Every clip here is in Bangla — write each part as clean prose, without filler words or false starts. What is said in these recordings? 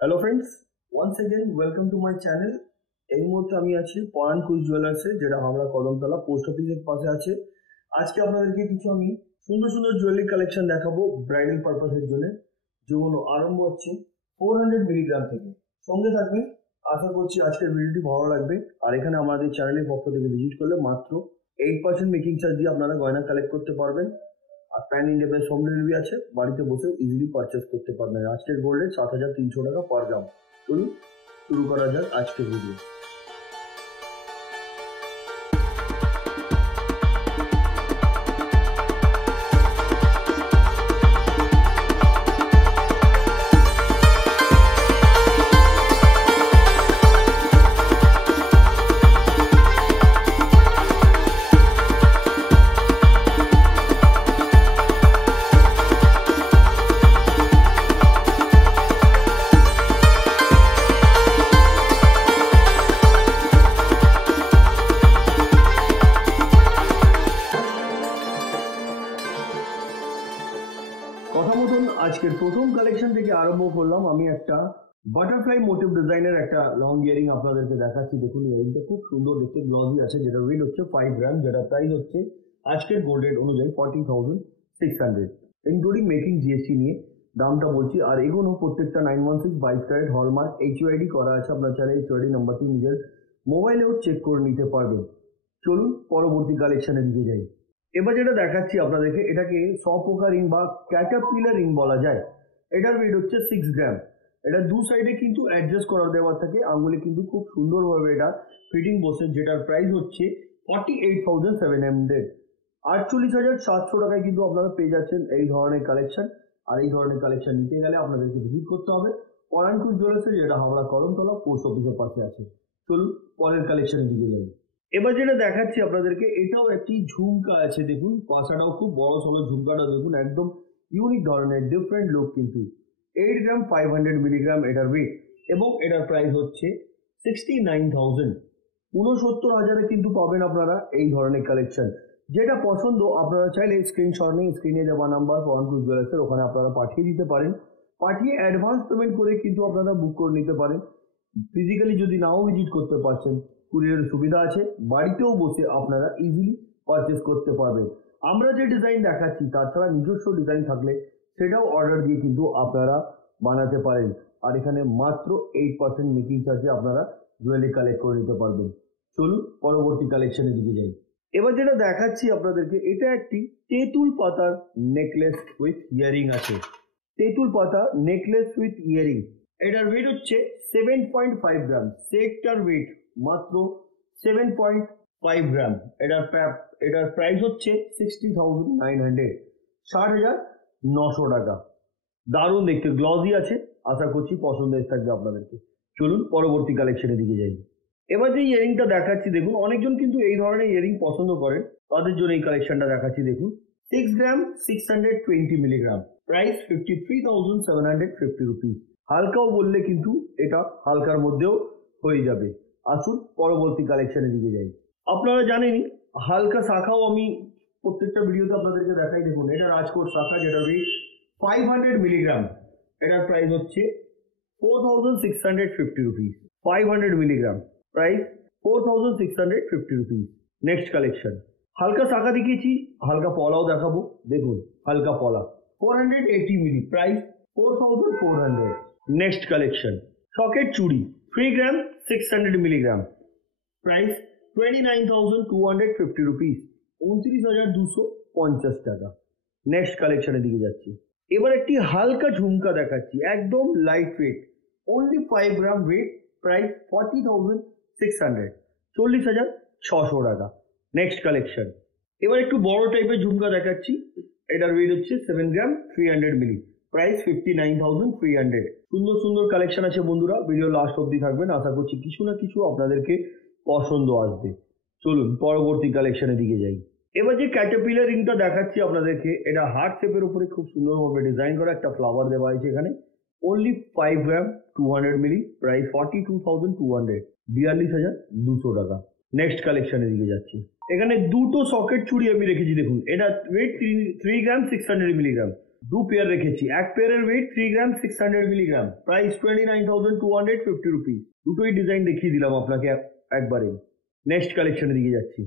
Hello friends, once again welcome to my channel. এই মুহূর্তে আমি আছি পরান কুশ জুয়েলার্সে, যেটা হাওড়া কদমতলা পোস্ট অফিসের পাশে আছে। আজকে আপনাদেরকে কিছু আমি সুন্দর সুন্দর জুয়েলারি কালেকশন দেখাবো ব্রাইডাল পারপাসের জন্য, যেগুলো আরম্ভ হচ্ছে 400 মিলিগ্রাম থেকে। সঙ্গে থাকবেন, আশা করছি আজকের ভিডিওটি ভালো লাগবে। আর এখানে আমাদের চ্যানেলের পক্ষ থেকে ভিজিট করলে মাত্র 8% মেকিং চার্জ দিয়ে আপনারা গয়না কালেক্ট করতে পারবেন। আর pan India best home delivery আছে, বাড়িতে বসেও ইজিলি পারচেস করতে পারবেন। আজকের গোল্ড রেট 7,300 টাকা পার গ্রাম। চলুন শুরু করা যাক আজকের ভিডিও। কথা মতন আজকের প্রথম কালেকশন থেকে আরম্ভ করলাম। আমি একটা বাটারফ্লাই মোটিভ ডিজাইনের একটা লং ইয়ারিং আপনাদেরকে দেখাচ্ছি। দেখুন, ইয়ারিংটা খুব সুন্দর দেখতে, গ্লসি আছে, যেটা ওয়েট হচ্ছে 5 গ্রাম, যেটা প্রাইস হচ্ছে আজকের গোল্ড রেট অনুযায়ী 40,600, ইনক্লুডিং মেকিং জিএসটি নিয়ে দামটা বলছি। আর এগুলো প্রত্যেকটা 916 22 ক্যারেট হলমার্ক এইচইউআইডি করা আছে। আপনার চাইলে এইচইউআইডি নাম্বারটি নিজের মোবাইলেও চেক করে নিতে পারবেন। চলুন পরবর্তী কালেকশনের দিকে যাই। এবার যেটা দেখাচ্ছি আপনাদেরকে, এটাকে সপোকা রিং বা ক্যাটারপিলার রিং বলা যায়। এটার ওয়েট হচ্ছে 6 গ্রাম। এটা দু সাইডে কিন্তু অ্যাডজাস্ট করা দেওয়া থাকে, আঙুলে কিন্তু খুব সুন্দরভাবে এটা ফিটিং বসে, যেটার প্রাইস হচ্ছে 48,700, 48,700 টাকায় কিন্তু আপনারা পেয়ে যাচ্ছেন এই ধরনের কালেকশন। আর এই ধরনের কালেকশন নিতে গেলে আপনাদেরকে ভিজিট করতে হবে পরান কুশ জুয়েলার্সে, যেটা হাওড়া কদমতলা পোস্ট অফিসের পাশে আছে। চলুন পরের কালেকশনের দিকে যাই। এবার যেটা দেখাচ্ছি আপনাদেরকে, এটাও একটি ঝুমকা আছে। দেখুন পাশাটাও খুব বড় সড়ো, ঝুমকাটা দেখুন একদম ইউনিক ধরনের, ডিফারেন্ট লুক কিন্তু। 8 গ্রাম 500 মিলিগ্রাম এটার ওয়েট, এবং এটার প্রাইস হচ্ছে 69,000, 69,000-এ কিন্তু পাবেন আপনারা এই ধরনের কালেকশন। যেটা পছন্দ আপনারা চাইলে স্ক্রিনশট নিয়ে স্ক্রিনে দেওয়া নাম্বার পরান কুশ জুয়েলার্সের ওখানে আপনারা পাঠিয়ে দিতে পারেন। পাঠিয়ে অ্যাডভান্স পেমেন্ট করে কিন্তু আপনারা বুক করে নিতে পারেন। ফিজিক্যালি যদি নাও ভিজিট করতে পারছেন, কুরিয়ারের সুবিধা আছে, বাড়িতেও বসে আপনারা ইজিলি পারচেস করতে পারবেন। আমরা যে ডিজাইন দেখাচ্ছি তাছাড়া নিজস্ব ডিজাইন থাকলে সেটাও অর্ডার দিয়ে কিন্তু আপনারা বানাতে পারেন। আর এখানে মাত্র 8% মেকিং চার্জে আপনারা জুয়েলারি কালেক্ট করে নিতে পারবেন। চলুন পরবর্তী কালেকশনের দিকে যাই। এবার যেটা দেখাচ্ছি আপনাদেরকে, এটা একটি তেঁতুল পাতার নেকলেস উইথ ইয়ারিং আছে। তেঁতুল পাতা নেকলেস উইথ ইয়ারিং, এটার ওয়েট হচ্ছে 7.5 গ্রাম। সেটটার ওয়েট মাত্র 7.5 গ্রাম। এটার প্রাইস হচ্ছে 60,900, 60,900 টাকা। দারুণ দেখতে, গ্লসি আছে, আশা করছি পছন্দ থাকবে আপনাদেরকে। চলুন পরবর্তী কালেকশনের দিকে যাই। এবার যে ইয়ারিংটা দেখাচ্ছি, দেখুন অনেকজন কিন্তু এই ধরনের ইয়ারিং পছন্দ করেন, তাদের জন্য এই কালেকশনটা দেখাচ্ছি। দেখুন 6 গ্রাম 620 মিলিগ্রাম, প্রাইস 53,750 রুপিস। হালকাও বললে কিন্তু এটা হালকার মধ্যেও হয়ে যাবে। আসুন পরবর্তী কালেকশনের দিকে যাই। আপনারা জানেনই হালকা শাখাও আমি প্রত্যেকটা ভিডিওতে আপনাদেরকে দেখাই। দেখুন এটা রাজকোট শাখা, যেটা ওয়েট 500 মিলিগ্রাম। এটার প্রাইস হচ্ছে 4,650 rupees. 500 milligram, price 4,650 rupees. Next collection, হালকা শাখা দেখিয়েছি, হালকা পলাও দেখাবো। দেখুন হালকা পলা 480 মিলি, প্রাইস 4,400। নেক্সট কালেকশন, সকেট চুড়ি 3 গ্রাম 600 মিলিগ্রাম, প্রাইস 29,250 রুপিস, 29,250 টাকা। নেক্সট কালেকশনের দিকে যাচ্ছি। এবার একটি হালকা ঝুমকা দেখাচ্ছি, একদম লাইট ওয়েট, অনলি 5 গ্রাম ওয়েট, প্রাইস 40,600, 40,600 টাকা। নেক্সট কালেকশন, এবার একটু বড় টাইপের ঝুমকা দেখাচ্ছি। এটার ওয়েট হচ্ছে 7 গ্রাম 300 মিলি, প্রাইস 59,300। সুন্দর সুন্দর কালেকশন আছে বন্ধুরা, ভিডিও লাস্ট অবধি থাকবেন, আশা করছি কিছু না কিছু আপনাদেরকে পছন্দ আসবে। চলুন পরবর্তী কালেকশনের দিকে যাই। এবার যে ক্যাটারপিলার রিংটা দেখাচ্ছি আপনাদেরকে, এটা হার্ট শেপের উপরে খুব সুন্দরভাবে ডিজাইন করা, একটা ফ্লাওয়ার দেওয়া হয়েছে এখানে। only 5 গ্রাম 200 মিলি, প্রাইস 42,200, 42,200 টাকা। নেক্সট কালেকশনের দিকে যাচ্ছি। এখানে দুটো সকেট চুড়ি আমি রেখেছি। দেখুন এটা ওয়েট 3 গ্রাম 600 মিলিগ্রাম, দু পেয়ার রেখেছি, এক পেয়ারের ওয়েট 3 গ্রাম 600 মিলিগ্রাম, প্রাইস 29,250 রুপিস। দুটোই ডিজাইন দেখিয়ে দিলাম আপনাকে একবারে। নেক্সট কালেকশনের দিকে যাচ্ছি,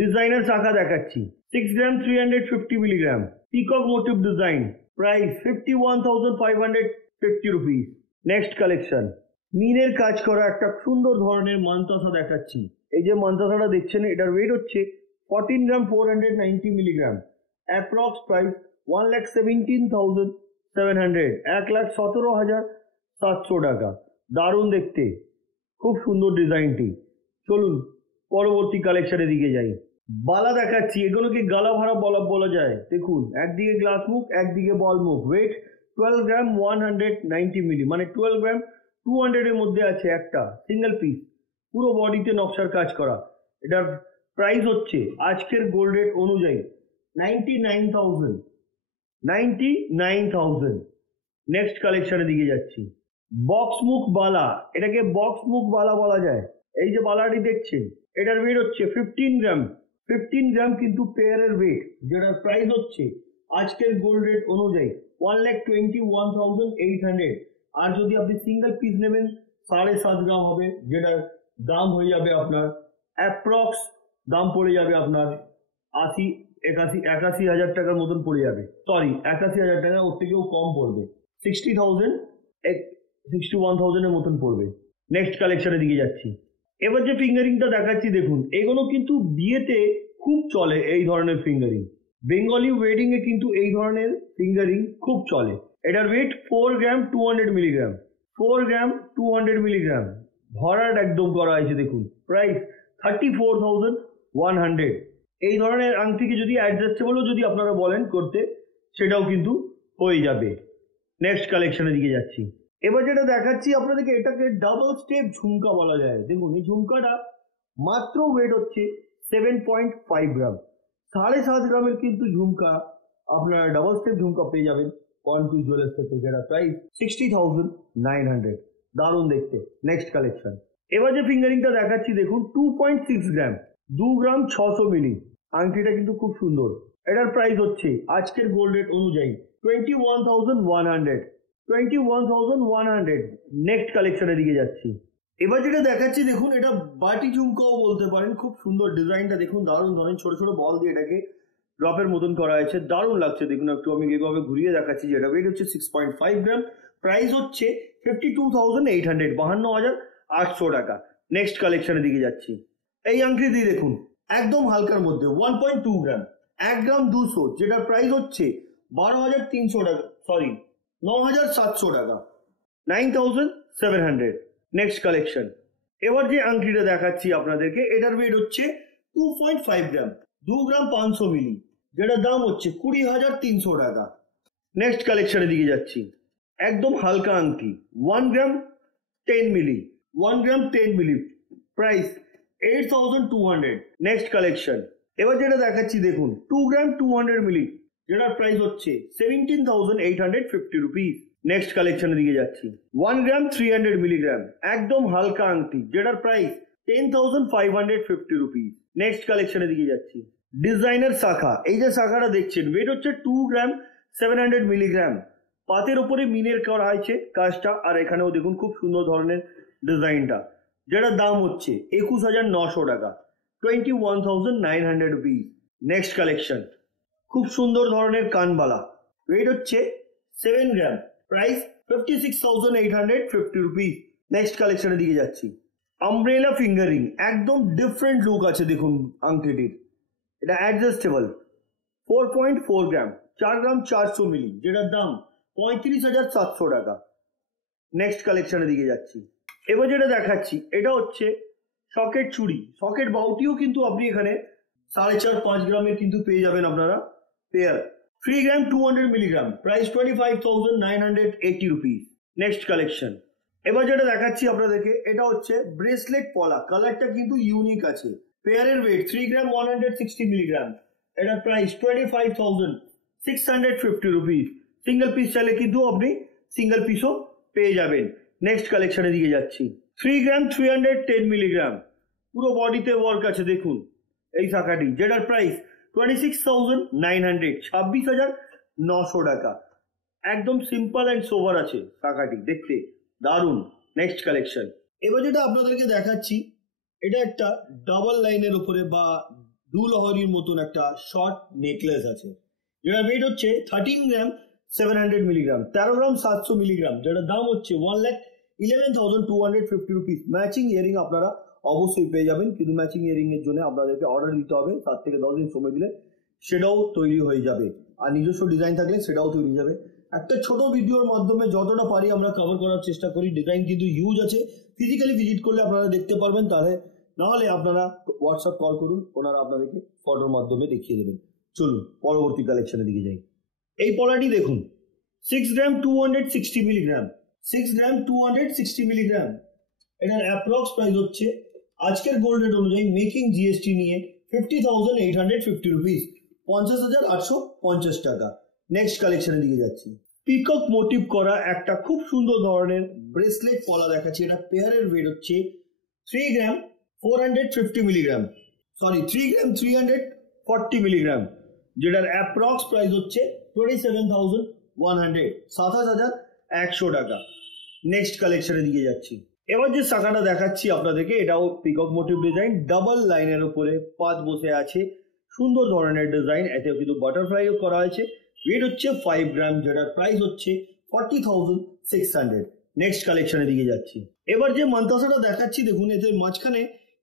ডিজাইনার শাখা দেখাচ্ছি 6 gram 350 milligram, peacock motif design, price 51,550 rupees. Next collection, মিনের কাজ করা একটা সুন্দর ধরনের মানতাসা দেখাচ্ছি। এই যে মানতাসাটা দেখছেন, এটার ওয়েট হচ্ছে 14 গ্রাম 490 মিলিগ্রাম, অ্যাপ্রক্স প্রাইস 1,17,700, 1,17,700 টাকা। দারুণ দেখতে, খুব সুন্দর ডিজাইনটি। চলুন পরবর্তী কালেকশনের দিকে যাই। বালা দেখাচ্ছি, এগুলোকে গালা ভাড়া বলা যায়। দেখুন, একদিকে গ্লাস মুখ, একদিকে বল মুখ, ওয়েট 12 গ্রাম 190 মিলি, মানে 12 গ্রাম 200 এর মধ্যে আছে একটা সিঙ্গেল পিস, পুরো বডিতে নকশার কাজ করা। এটার প্রাইস হচ্ছে আজকের গোল্ড রেট অনুযায়ী 99,000। নেক্সট কালেকশনের দিকে যাচ্ছি, বক্স মুখ বালা, এটাকে বক্স মুখ বালা বলা যায়। এই যে বালাটি দেখছেন, এটার ওয়েট হচ্ছে 15 গ্রাম কিন্তু পেয়ারের ওয়েট, যেটার প্রাইস হচ্ছে আজকের গোল্ড রেট অনুযায়ী 1,21,800। আর যদি আপনি সিঙ্গেল পিস নেবেন 7.5 গ্রাম হবে, যেটার দাম হয়ে যাবে আপনার অ্যাপ্রক্স দাম পড়ে যাবে আপনার 81,000 টাকার মতন পড়ে যাবে। সরি, 81,000 টাকা, ওর থেকেও কম পড়বে, 61,000 এর মতন পড়বে। নেক্সট কালেকশনের দিকে যাচ্ছি, এবার যে ফিঙ্গারিংটা দেখাচ্ছি দেখুন, এগুলো কিন্তু বিয়েতে খুব চলে। এই ধরনের ফিঙ্গারিং বেঙ্গলি ওয়েডিং এ কিন্তু এই ধরনের ফিঙ্গারিং খুব চলে। এটার ওয়েট 4 গ্রাম 200 মিলিগ্রাম, 4 গ্রাম 200 মিলিগ্রাম, ভরাট একদম করা হয়েছে। দেখুন, প্রাইস 34,100। এই ধরনের আংটিকে যদি অ্যাডজাস্টেবলও যদি আপনারা বলেন করতে, সেটাও কিন্তু হয়ে যাবে। নেক্সট কালেকশনের দিকে যাচ্ছি, এবার যেটা দেখাচ্ছি আপনাদেরকে, এটাকে ডাবল স্টেপ ঝুমকা বলা যায়। দেখুন, এই ঝুমকাটা মাত্র ওয়েট হচ্ছে 7.5 গ্রাম, 7.5 গ্রামের কিন্তু ঝুমকা আপনারা ডাবল স্টেপ ঝুমকা পেয়ে যাবেন পয়েন্টু জুয়েলার্স থেকে, যেটা প্রাইস 60,900। দারুণ দেখতে। নেক্সট কালেকশন, এবার যে ফিঙ্গারিংটা দেখাচ্ছি দেখুন, 2.6 গ্রাম, 2 গ্রাম 600 মিলি, আংটিটা কিন্তু খুব সুন্দর। এটার প্রাইস হচ্ছে আজকের গোল্ড রেট অনুযায়ী 21,100। নেক্সট কালেকশনের দিকে যাচ্ছি, এবার যেটা দেখাচ্ছি দেখুন, এটা বাটি ঝুমকাও বলতে পারেন। খুব সুন্দর ডিজাইনটা দেখুন, দারুণ ধরনের ছোট ছোট বল দিয়ে এটাকে ড্রপের মতন করা হয়েছে, দারুণ লাগছে। দেখুন, একটু আমি এভাবে ঘুরিয়ে দেখাচ্ছি, যেটা ওয়েট হচ্ছে 6.5 গ্রাম, প্রাইস হচ্ছে 52,800, 52,800 টাকা। নেক্সট কালেকশনের দিকে যাচ্ছি, এই আংটিটি দেখুন, একদম হালকার মধ্যে 1.2 গ্রাম, 1 গ্রাম 200, যেটার প্রাইস হচ্ছে 12,300 টাকা, সরি 9,700 টাকা, 9,700। নেক্সট কালেকশন, এবার যে আংটিটা দেখাচ্ছি আপনাদেরকে, এটার ওয়েট হচ্ছে 2.5 গ্রাম, 2 গ্রাম 500 মিলি, যেটার দাম হচ্ছে 20,300 টাকা। নেক্সট কালেকশনের দিকে যাচ্ছি, একদম হালকা আংটি, 1 গ্রাম 10 মিলি, 1 গ্রাম 10 মিলি, প্রাইস 8,200। নেক্সট কালেকশন, এবার যেটা দেখাচ্ছি দেখুন, 2 গ্রাম 200 মিলি, যেটার প্রাইস হচ্ছে 17,850 রুপিস। নেক্সট কালেকশনের দিকে যাচ্ছি, 1 গ্রাম 300 মিলিগ্রাম, একদম হালকা আংটি, যেটার প্রাইস 10,550 রুপিস। নেক্সট কালেকশনের দিকে যাচ্ছি, ডিজাইনার শাখা। এই যে শাখাটা দেখছেন, ওয়েট হচ্ছে 2 গ্রাম 700 মিলিগ্রাম, পাতের উপরে মিনের করা হয়েছে কাজটা, আর এখানেও দেখুন খুব সুন্দর ধরনের ডিজাইনটা, যেটার দাম হচ্ছে 21,900 টাকা, 21,900 রুপিস। নেক্সট কালেকশন, খুব সুন্দর ধরনের কানবালা, ওয়েট হচ্ছে 7 গ্রাম, প্রাইস 56,850 রুপিস। নেক্সট কালেকশনের দিকে যাচ্ছি, আমব্রেলা ফিঙ্গারিং, একদম ডিফারেন্ট লুক আছে। দেখুন আংটিটির, এটা অ্যাডজাস্টেবল, 4.4 গ্রাম, 4 গ্রাম 400 মিলি, যেটার দাম 35,700 টাকা। নেক্সট কালেকশনের দিকে যাচ্ছি, এবার যেটা দেখাচ্ছি, এটা হচ্ছে সকেট চুড়ি, সকেট বাউটিও কিন্তু আপনি এখানে 4.5-5 গ্রামের কিন্তু পেয়ে যাবেন আপনারা পেয়ার, 3 গ্রাম 200 milligram, price 25,980 rupees. Next collection, এবার যেটা দেখাচ্ছি আপনাদেরকে, এটা হচ্ছে ব্রেসলেট পলা, কালারটা কিন্তু ইউনিক আছে, পেয়ারের ওয়েট 3 গ্রাম 160 মিলিগ্রাম, এটার প্রাইস 25,650 রুপিস। সিঙ্গেল পিস চাইলে কিন্তু আপনি সিঙ্গেল পিসও পেয়ে যাবেন। নেক্সট কালেকশনের দিকে যাচ্ছি, 3 গ্রাম 310 মিলিগ্রাম, পুরো বডিতে ওয়ার্ক আছে দেখুন এই শাখাটি, যেটার প্রাইস 26,900, 26,900 টাকা। একদম সিম্পল অ্যান্ড সোভার আছে শাখাটি, দেখতে দারুণ। নেক্সট কালেকশন, এবার যেটা আপনাদেরকে দেখাচ্ছি এটা একটা ডাবল লাইনের উপরে বা দুলহরির মতন একটা শর্ট নেকলেস আছে, যেটা ওয়েট হচ্ছে 13 গ্রাম 700 মিলিগ্রাম, 13 গ্রাম 700 মিলিগ্রাম, যেটা দাম হচ্ছে 1,11,250 রুপিস। ম্যাচিং ইয়ারিং আপনারা অবশ্যই পেয়ে যাবেন, কিন্তু ম্যাচিং ইয়ারিং এর জন্য আপনাদেরকে অর্ডার দিতে হবে, 7 থেকে 10 দিন সময় দিলে সেটাও তৈরি হয়ে যাবে, আর নিজস্ব ডিজাইন থাকলে সেটাও তৈরি হয়ে যাবে। একটা ছোট ভিডিওর মাধ্যমে যতটা পারি আমরা কভার করার চেষ্টা করি। ডিজাইন কিন্তু ইউজ আছে, ফিজিক্যালি ভিজিট করলে আপনারা দেখতে পারবেন, তাহলে নাহলে আপনারা হোয়াটসঅ্যাপ কল করুন, ওনারা আপনাদেরকে ফটোর মাধ্যমে দেখিয়ে দেবেন। চলুন পরবর্তী কালেকশনের দিকে যাই। এই পলাটি দেখুন, 6 গ্রাম 260 মিলিগ্রাম, 6 গ্রাম 260 মিলিগ্রাম, এটার অ্যাপ্রক্স প্রাইস হচ্ছে আজকের গোল্ড রেট অনুযায়ী মেকিং জিএসটি নিয়ে 50,850 রুপিস, 50,850 টাকা। নেক্সট কালেকশনের দিকে যাচ্ছি। পিকক মোটিভ করা একটা খুব সুন্দর ধরনের ব্রেসলেট পলা দেখাচ্ছি। এটা পেয়ারের ওয়েট হচ্ছে 3 গ্রাম 450 মিলিগ্রাম, সরি 3 গ্রাম 340 মিলিগ্রাম, যেটার অ্যাপ্রক্স প্রাইস হচ্ছে 27,100, 27,100 টাকা। নেক্সট কালেকশনের দিকে যাচ্ছি। এবার যে শাখাটা দেখাচ্ছি আপনাদেরকে, এটাও পিকক মোটিভ ডিজাইন, ডাবল লাইনের উপরে পাত বসে আছে, সুন্দর ধরনের ডিজাইন, এতেও কিন্তু বাটারফ্লাইও করা হয়েছে। ওয়েট হচ্ছে 5 গ্রাম, যেটার প্রাইস হচ্ছে 40,600। নেক্সট কালেকশনের দিকে যাচ্ছি। এবার যে মান্তাসাটা দেখাচ্ছি দেখুন, এতে মাঝখানে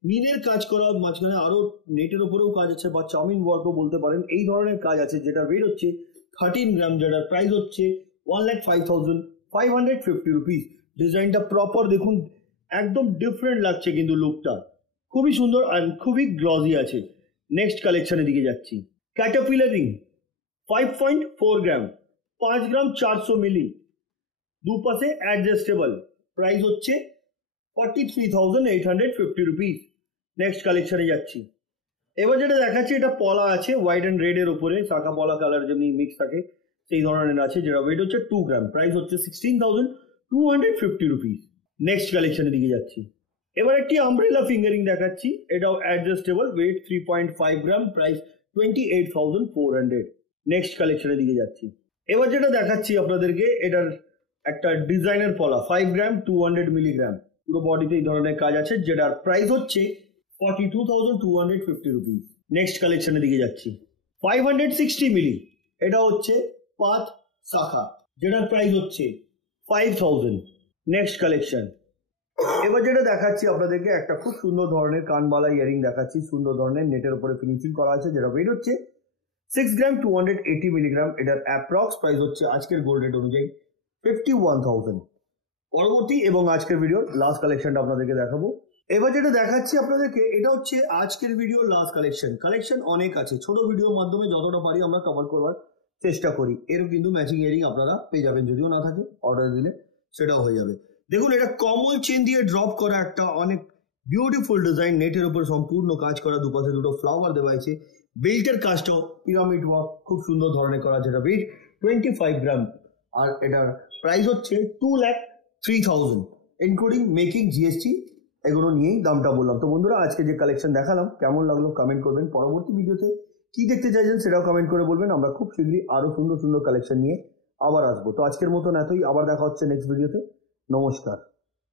মিনের কাজ করা, মাঝখানে আরো নেটের উপরেও কাজ আছে বা চাউমিন ওয়ার্কও বলতে পারেন, এই ধরনের কাজ আছে, যেটার ওয়েট হচ্ছে 13 গ্রাম, যেটার প্রাইস হচ্ছে 1,05,550 রুপিস। ডিজাইনটা প্রপার দেখুন, একদম ডিফারেন্ট লাগছে কিন্তু লুকটা খুবই সুন্দর আর খুবই গ্লজি আছে। নেক্সট কালেকশনের দিকে যাচ্ছি। ক্যাটারপিলার রিং 5.4 গ্রাম, 5 গ্রাম 400 মিলি, দুপাশে অ্যাডজাস্টেবল, প্রাইস হচ্ছে 43,850 রুপিস। নেক্সট কালেকশনে যাচ্ছি। এবার যেটা দেখাচ্ছি, এটা পলা আছে হোয়াইট অ্যান্ড রেড এর উপরে, শাখা পলা কালার যেমনি মিক্স থাকে সেই ধরনের আছে, যেটা ওয়েট হচ্ছে 2 গ্রাম, প্রাইস হচ্ছে 16,250 রুপিস। নেক্সট কালেকশনের দিকে যাচ্ছি। এবার একটি আমব্রেলা ফিঙ্গারিং দেখাচ্ছি, এটাও অ্যাডজাস্টেবল, ওয়েট 3.5 গ্রাম, প্রাইস 28,400। নেক্সট কালেকশনের দিকে যাচ্ছি। এবার যেটা দেখাচ্ছি আপনাদেরকে, এটার একটা ডিজাইনের পলা 5 গ্রাম 200 মিলিগ্রাম, পুরো বডিতে এই ধরনের কাজ আছে, যেটার প্রাইস হচ্ছে 42,250 রুপিস। নেক্সট কালেকশনের দিকে যাচ্ছি। 560 মিলি, এটা হচ্ছে পাত শাখা, যেটার প্রাইস হচ্ছে 5,000। Next collection. এবার যেটা দেখাচ্ছি আপনাদেরকে, একটা খুব সুন্দর ধরনের কানবালা ইয়ারিং দেখাচ্ছি, সুন্দর ধরনের নেটের উপরে ফিনিশিং করা আছে, যেটা ওয়েট হচ্ছে 6 গ্রাম 280 মিলিগ্রাম, এটার অ্যাপ্রক্স প্রাইস হচ্ছে আজকের গোল্ড রেট অনুযায়ী 51,000। পরবর্তী এবং আজকের ভিডিওর লাস্ট কালেকশনটা আপনাদেরকে দেখাবো। এবার যেটা দেখাচ্ছি আপনাদেরকে, এটা হচ্ছে আজকের ভিডিওর লাস্ট কালেকশন। কালেকশন অনেক আছে, ছোট ভিডিওর মাধ্যমে যতটা পারি আমরা কভার করবার চেষ্টা করি। এরও কিন্তু ম্যাচিং ইয়ারিং আপনারা পেয়ে যাবেন, যদিও না থাকে অর্ডার দিলে সেটাও হয়ে যাবে। দেখুন, এটা কমল চেন দিয়ে ড্রপ করা একটা অনেক বিউটিফুল ডিজাইন, নেটের উপর সম্পূর্ণ কাজ করা, দুপাশে দুটো ফ্লাওয়ার দেওয়া আছে, বেল্টের কাজটাও পিরামিড ওয়ার্ক খুব সুন্দর ধরনের করা, যেটা ওয়েট 25 গ্রাম, আর এটার প্রাইস হচ্ছে 2,03,000 ইনক্লুডিং মেকিং জিএসটি, এগুলো নিয়েই দামটা বললাম। তো বন্ধুরা, আজকে যে কালেকশন দেখালাম কেমন লাগলো কমেন্ট করবেন, পরবর্তী ভিডিওতে কি দেখতে চাইছেন সেটাও কমেন্ট করে বলবেন। আমরা খুব শীঘ্রই আরো সুন্দর সুন্দর কালেকশন নিয়ে আবার আসবো। তো আজকের মতন এতই, আবার দেখা হচ্ছে নেক্সট ভিডিওতে। নমস্কার।